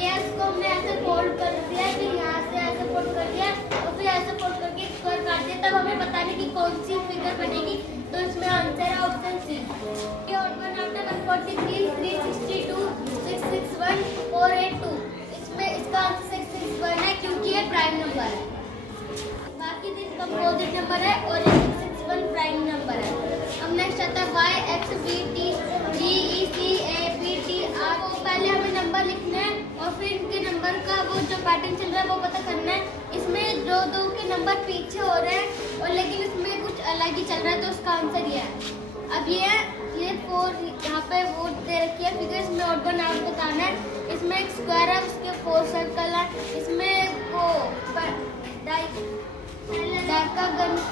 लिया, इसको हमने ऐसे फोल्ड कर दिया कि यहाँ से ऐसे फोल्ड कर दिया और फिर ऐसे फोल्ड करके स्क्वायर काट दिया। तब हमें पता नहीं कि कौन सी फिगर बनेगी, तो इसमें आंसर है ऑप्शन सी। ये ऑड वन आउट है 143, 362, 661, 482। इसमें इसका आंसर 661 है क्योंकि ये प्राइम नंबर है। बाकी दिन कंपोजिट नंबर है और 661 प्राइम नंबर है। अब नेक्स्ट आता है y, x, b, t, g, e, c, a, b, t, r। पहले हमें नंबर लिखना है और फिर इनके नंबर का वो जो पैटर्न चल रहा है वो पता करना है। इसमें दो के नंबर पीछे हो रहे हैं और लेकिन इसमें कुछ अलग ही चल रहा है, तो उसका आंसर ये है। अब ये 4 यहाँ पे वो दे रखी है फिगर, इसमें ऑड वन आउट बताना है। इसमें एक स्क्वायर है, उसके 4 सर्कल है। इसमें वो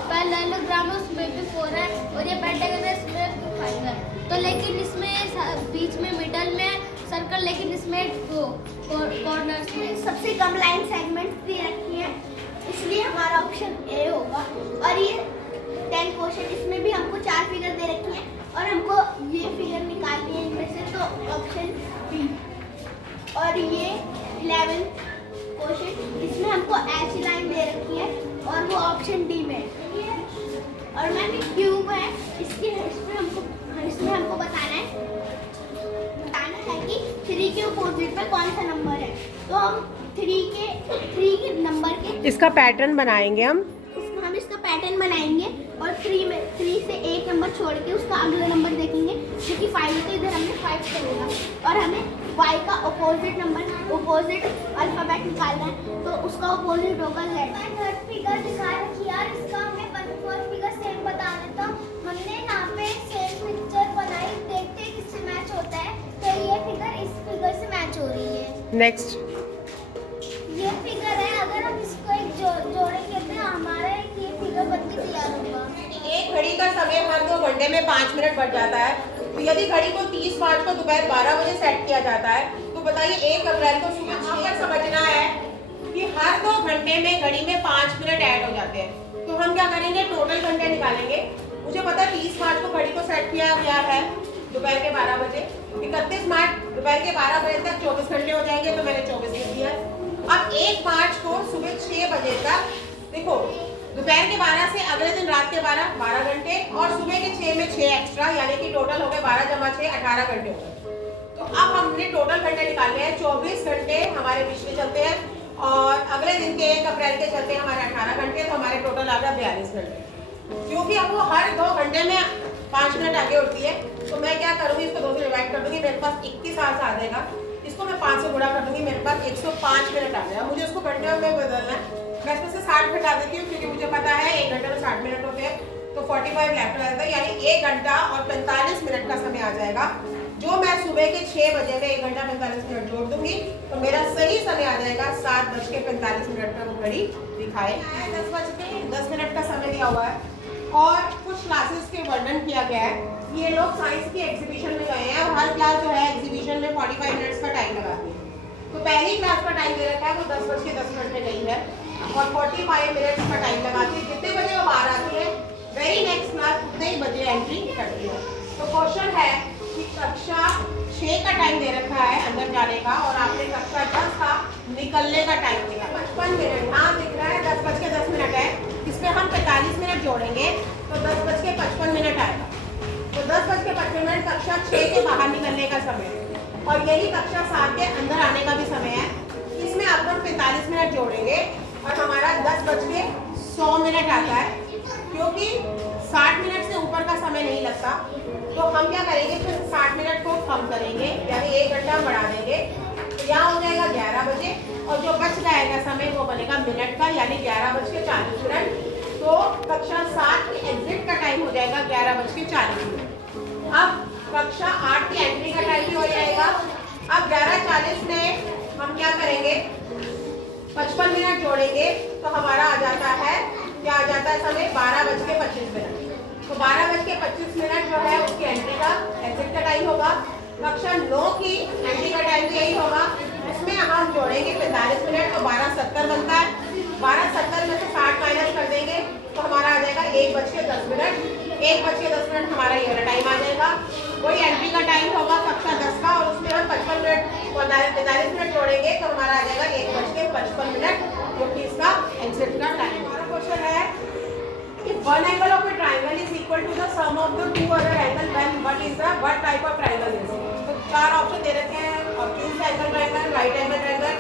पैरेललोग्राम है, उसमें भी 4 है और ये पेंटागन है, इसमें 5 है। तो लेकिन इसमें बीच में मिडल में सर्कल, लेकिन इसमें वो कॉर्नर्स में सबसे कम लाइन सेगमेंट्स दे रखी है, इसलिए हमारा ऑप्शन ए होगा। और ये 10 क्वेश्चन, इसमें भी हमको 4 फिगर दे रखी हैं और हमको ये फिगर निकालनी है इनमें से, तो ऑप्शन बी। और ये 11 क्वेश्चन, इसमें हमको ऐसी लाइन दे रखी है और वो ऑप्शन डी में। और मैम ये क्यूब है, इसमें हमको बताना है कि 3 के अपोजिट पे कौन सा नंबर है। तो हम 3 के नंबर के इसका पैटर्न बनाएंगे हम इसका पैटर्न बनाएंगे और 3 से एक नंबर छोड़ के उसका अगला नंबर देखेंगे, जो कि 5 है, तो इधर हमने 5 करेगा। और हमें y का अपोजिट अल्फाबेट निकालना है, तो उसका अपोजिट होगा z। थर्ड फिगर दिखा रखी है, इसका हमें 4 फिगर सेम बताना था। हमने यहाँ पे सेम पिक्चर बनाई, देखते हैं किससे मैच होता है। तो ये फिगर इस फिगर से मैच हो रही है। नेक्स्ट ये फिगर है, अगर हम इसको एक जोड़ेंगे तो हमारा ये फिगर बनके तैयार होगा। एक घड़ी का समय हर 2 घंटे में 5 मिनट बढ़ जाता है। तो यदि घड़ी को 30 मार्च को दोपहर 12 बजे सेट किया जाता है, तो बताइए 1 अप्रैल को सुबह 6 पर समझना है कि हर 2 घंटे में घड़ी में 5 मिनट ऐड हो जाते हैं। तो हम क्या करेंगे, टोटल घंटे निकालेंगे। मुझे पता है 30 मार्च को घड़ी को सेट किया गया है दोपहर के 12 बजे। 31 मार्च दोपहर के 12 बजे तक 24 घंटे हो जाएंगे, तो मैंने 24 लिख दिया। अब 1 मार्च को सुबह 6 बजे तक, देखो दोपहर के 12 से अगले दिन रात के 12 घंटे और सुबह के 6 में 6 एक्स्ट्रा, यानी कि टोटल हो गए 12 जमा 6 18 घंटे हो गए। तो अब हमने टोटल घंटे निकालने हैं। 24 घंटे हमारे पिछले चलते हैं और अगले दिन के 1 अप्रैल के चलते हैं हमारे 18 घंटे, तो हमारे टोटल आ गया 42 घंटे। क्योंकि अब वो हर 2 घंटे में 5 मिनट आगे उठती है, तो मैं क्या करूँगी, इसको 2 से डिवाइड कर दूंगी, मेरे पास 21 आवर्स आ जाएगा। इसको मैं 5 से गुणा कर दूंगी, मेरे पास 105 मिनट आ जाएगा। मुझे उसको घंटे में बदलना है। मैं इसमें से 60 घटा देती हूँ, क्योंकि मुझे पता है 1 घंटे में 60 मिनट होते हैं, तो 45 लेफ्ट हो जाता है, यानी 1 घंटा और 45 मिनट का समय आ जाएगा। जो मैं सुबह के 6 बजे में 1 घंटा 45 मिनट जोड़ दूंगी, तो मेरा सही समय आ जाएगा 7:45 पर वो घड़ी दिखाए। 10:10 का समय दिया हुआ है और कुछ क्लासेस के वर्णन किया गया है। ये लोग साइंस की एग्जीबिशन में गए हैं और हर क्लास जो है एग्जीबिशन में 45 मिनट्स का टाइम लगाती है। तो पहली क्लास का टाइम दे रखा है, वो 10:10 में गई है और 45 मिनट्स का टाइम लगाती है। कितने बजे वो बाहर आती है, वेरी नेक्स्ट क्लास उतने ही बजे एंट्री करती है। तो क्वेश्चन है कि कक्षा 6 का टाइम दे रखा है अंदर जाने का और आपने कक्षा 10 का निकलने का टाइम दिया 55 मिनट। हाँ दिख रहा है 10:10 है, इसमें हम 45 मिनट जोड़ेंगे तो 10:55 आएगा। तो 10:55 कक्षा 6 के बाहर निकलने का समय है और यही कक्षा 7 के अंदर आने का भी समय है। इसमें अपन 45 मिनट जोड़ेंगे और हमारा 10:100 आता है, क्योंकि 60 मिनट से ऊपर का समय नहीं लगता। तो हम क्या करेंगे, फिर 60 मिनट को कम करेंगे, यानी 1 घंटा बढ़ा देंगे, तो यहाँ हो जाएगा 11 बजे और जो बच जाएगा समय वो बनेगा मिनट का, यानी 11:40। तो कक्षा 7 की एग्जिट का टाइम हो जाएगा 11:40। अब कक्षा 8 की एंट्री का टाइम भी हो जाएगा। अब 11:40 में हम क्या करेंगे, 55 मिनट जोड़ेंगे, तो हमारा आ जाता है, क्या आ जाता है समय, 12:25। तो 12:25 जो है उसकी एंट्री का एग्जिट का टाइम होगा। कक्षा 9 की एंट्री का टाइम भी यही होगा, इसमें हम जोड़ेंगे 45 मिनट, तो 12:70 बनता है। 12:70 में से 60 माइनस कर देंगे, तो हमारा आ जाएगा 1:10। 1:10 हमारा ये वाला टाइम आ जाएगा। वही एंट्री का टाइम होगा कक्षा 10 का, और उसमें हम 55 मिनट और 45 मिनट जोड़ेंगे तो हमारा आ जाएगा 1:55, जो कि इसका एग्जिट का टाइम। हमारा क्वेश्चन है कि one angle of a triangle is equal to the sum of the two other angle when what type of triangle is. तो 4 ऑप्शन दे रखे हैं, obtuse angle triangle, right angle triangle,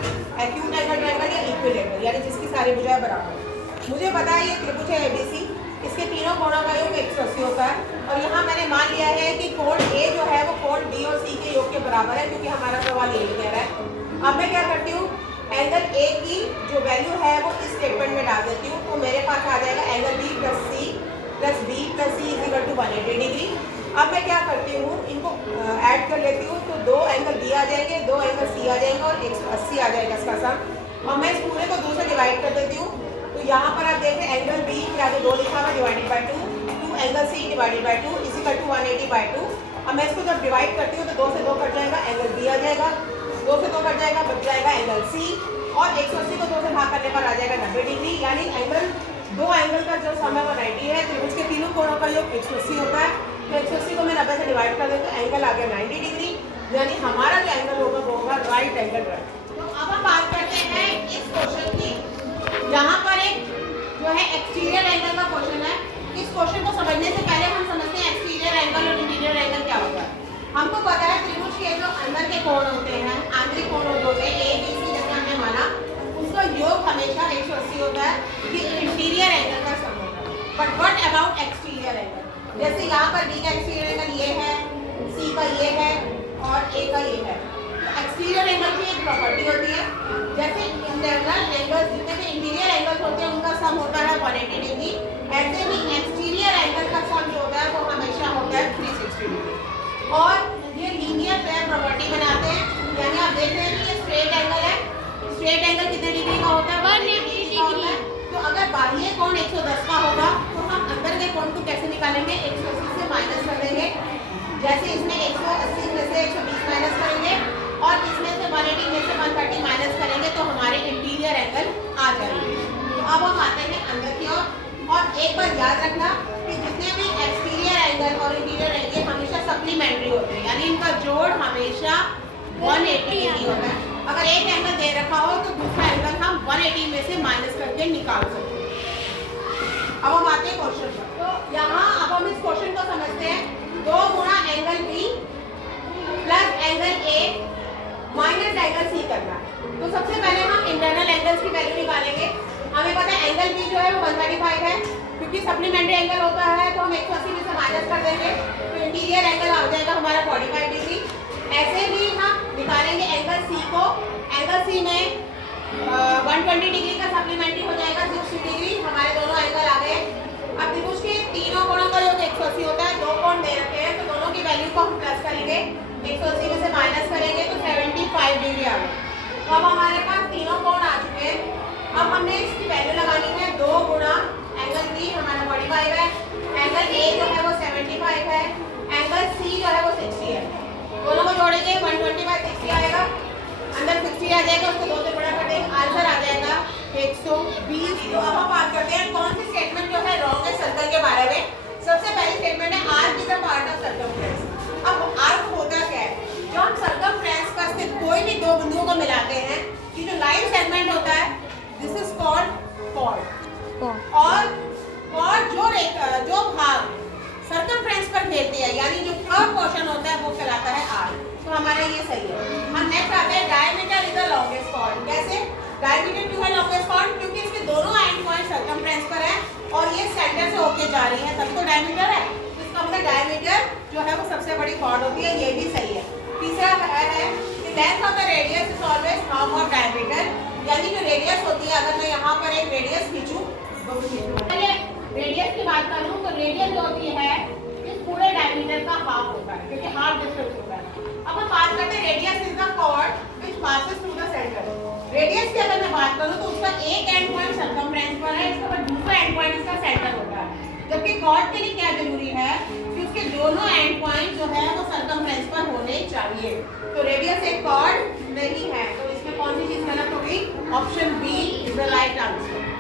acute angle triangle या equilateral, यानी जिसकी सारी भुजाएं बराबर। मुझे पता है ये त्रिभुज है ABC, इसके तीनों कोणों का योग 180 होता है, और यहाँ मैंने मान लिया है कि कोण A जो है वो कोण B और C के योग के बराबर है, क्योंकि हमारा सवाल यही कह रहा है। अब मैं क्या करती हूँ, एंगल A की जो वैल्यू है वो इस स्टेटमेंट में डाल देती हूँ, तो मेरे पास आ जाएगा angle B plus C plus B plus C is equal to 180 degree. अब मैं क्या करती हूँ, इनको ऐड कर लेती हूँ, तो 2 एंगल B आ जाएंगे, 2 एंगल C आ जाएंगे और 180 आ जाएगा इसका सम, और मैं इस पूरे को 2 से डिवाइड कर देती हूँ। तो यहाँ पर आप देखें एंगल B के आगे 2 लिखा हुआ divided by 2, 2 angle C divided by 2 is equal to 180/2। अब मैं इसको जब डिवाइड करती हूँ तो 2 से 2 कट जाएगा, एंगल B आ जाएगा, 2 से 2 कट जाएगा, बच जाएगा एंगल C, और 180 को 2 से भाग करने पर आ जाएगा 90 डिग्री, यानी दो एंगल का जो सम है वो 90 है। त्रिभुज के तीनों कोणों का योग 180 होता है, तो 180 को मैं 90 से डिवाइड कर देती हूँ, एंगल आ गया 90 डिग्री, यानी हमारा जो एंगल होगा वो होगा राइट एंगल ट्रायंगल। तो अब हम बात करते हैं इस क्वेश्चन की, यहाँ पर एक जो है एक्सटीरियर एंगल का क्वेश्चन है। इस क्वेश्चन को समझने से पहले हम समझते हैं एक्सटीरियर एंगल और इंटीरियर एंगल क्या होता है। हमको पता है त्रिभुज के जो अंदर के कोण होते हैं, आंतरिक कोण होते हैं ABC, जैसे हमने माना, उसका योग हमेशा 180 होता है, ये इंटीरियर एंगल का सम होता है। But what about exterior angle, जैसे यहाँ पर B का एक्सटीरियर एंगल ये है, C का ये है और A का ये है। एक्सटीरियर एंगल की एक प्रॉपर्टी होती है, जैसे इंटरनल एंगल्स जितने भी इंटीरियर एंगल्स होते हैं उनका सम होता है 180 डिग्री, ऐसे ही एक्सटीरियर एंगल का सम जो होता है वो हमेशा होता है 360 डिग्री। और ये लीनियर पेयर प्रॉपर्टी बनाते हैं, यानी आप देख रहे हैं कि ये स्ट्रेट एंगल है, स्ट्रेट एंगल कितने डिग्री का होता है, 180 डिग्री का होता है। तो अगर बाह्य कोण 110 का होगा तो हम अंदर के कोण को कैसे निकालेंगे, 180 से माइनस कर देंगे, जैसे इसमें 180 में से 120 माइनस करेंगे और इसमें से 180 में से 130 माइनस करेंगे तो हमारे इंटीरियर एंगल आ जाएंगे। तो अब हम आते हैं अंदर की ओर, और एक बार याद रखना कि जितने भी एक्सटीरियर एंगल और इंटीरियर एंगल हमेशा सप्लीमेंट्री होते हैं, यानी इनका जोड़ हमेशा 180 डिग्री होता है। अगर एक एंगल दे रखा हो तो दूसरा एंगल हम 180 में से माइनस करके निकाल सकते हैं। अब हम आते हैं क्वेश्चन पर, तो यहाँ अब हम इस क्वेश्चन को समझते हैं। 2 गुणा angle B plus angle A minus angle C करना है। तो सबसे पहले हम इंटरनल एंगल्स की वैल्यू निकालेंगे। हमें पता है एंगल B जो है वो 135 है, क्योंकि सप्लीमेंट्री एंगल होता है तो हम 180 में से माइनस कर देंगे, तो इंटीरियर एंगल आ जाएगा हमारा 45 डिग्री। ऐसे ही हम निकालेंगे एंगल C को, एंगल C में 120 डिग्री का सप्लीमेंट्री हो जाएगा 60 डिग्री, हमारे दोनों एंगल आ गए। अब त्रिभुज के तीनों कोणों का योग 180 होता है, 2 कोण दे रखे हैं तो दोनों की वैल्यू को हम प्लस करेंगे, 180 में से माइनस करेंगे तो 75 डिग्री आ गई। तो अब हमारे पास तीनों कोण आ चुके हैं। अब हमने इसकी वैल्यू लगानी है, 2 गुणा एंगल B हमारा 45 है, एंगल A जो है वो 75 है, एंगल C जो है वो 60 है। दोनों को जोड़ेंगे 120/60 आएगा, अंदर 60 आ जाएगा, उसको 2 से गुणा कर देंगे, आंसर आ जाएगा 120। तो अब हम बात करते हैं कौन सी स्टेटमेंट जो है रॉन्ग है सर्कल के बारे में। सबसे पहली स्टेटमेंट है arc is a part of circumference. अब आर्क होता क्या है, जो हम सर्कमफ्रेंस पर स्थित कोई भी 2 बिंदुओं को मिलाते हैं, कि जो लाइन सेगमेंट होता है दिस इज कॉल्ड कॉर्ड, और कॉर्ड जो भाग सर्कमफ्रेंस पर घेरती है, यानी जो थर्ड पोर्शन होता है वो कहलाता है आर्क। तो हमारा ये सही है। हम नेक्स्ट आते हैं diameter is the longest chord. कैसे डायमीटर क्यों है लॉन्गेस्ट कॉर्ड, क्योंकि इसके दोनों एंड पॉइंट सर्कमफ्रेंस पर है और ये सेंटर से होके जा रही है, तब तो डायमीटर है। तो इसका मतलब डायमीटर जो है वो सबसे बड़ी कॉर्ड होती है, ये भी सही है। तीसरा है कि length of the radius is always half of diameter, यानी जो रेडियस होती है, अगर मैं यहाँ पर एक रेडियस खींचूं, रेडियस की बात करूँ तो रेडियस जो होती है इस पूरे डायमीटर का हाफ होता है, क्योंकि हाफ डिस्टेंस होता है। अब हम बात करते हैं radius is the chord which passes through the centre. Radius की अगर मैं बात करूँ तो उसका एक एंड पॉइंट सर्कमफ्रेंस पर है, इसका दूसरा एंड पॉइंट इसका सेंटर होता है। जबकि कॉर्ड के लिए क्या जरूरी है कि उसके दोनों एंड पॉइंट जो है वो सर्कमफ्रेंस पर होने चाहिए। तो रेडियस एक कॉर्ड नहीं है, तो इसमें कौन सी चीज गलत होगी, option B is the right answer.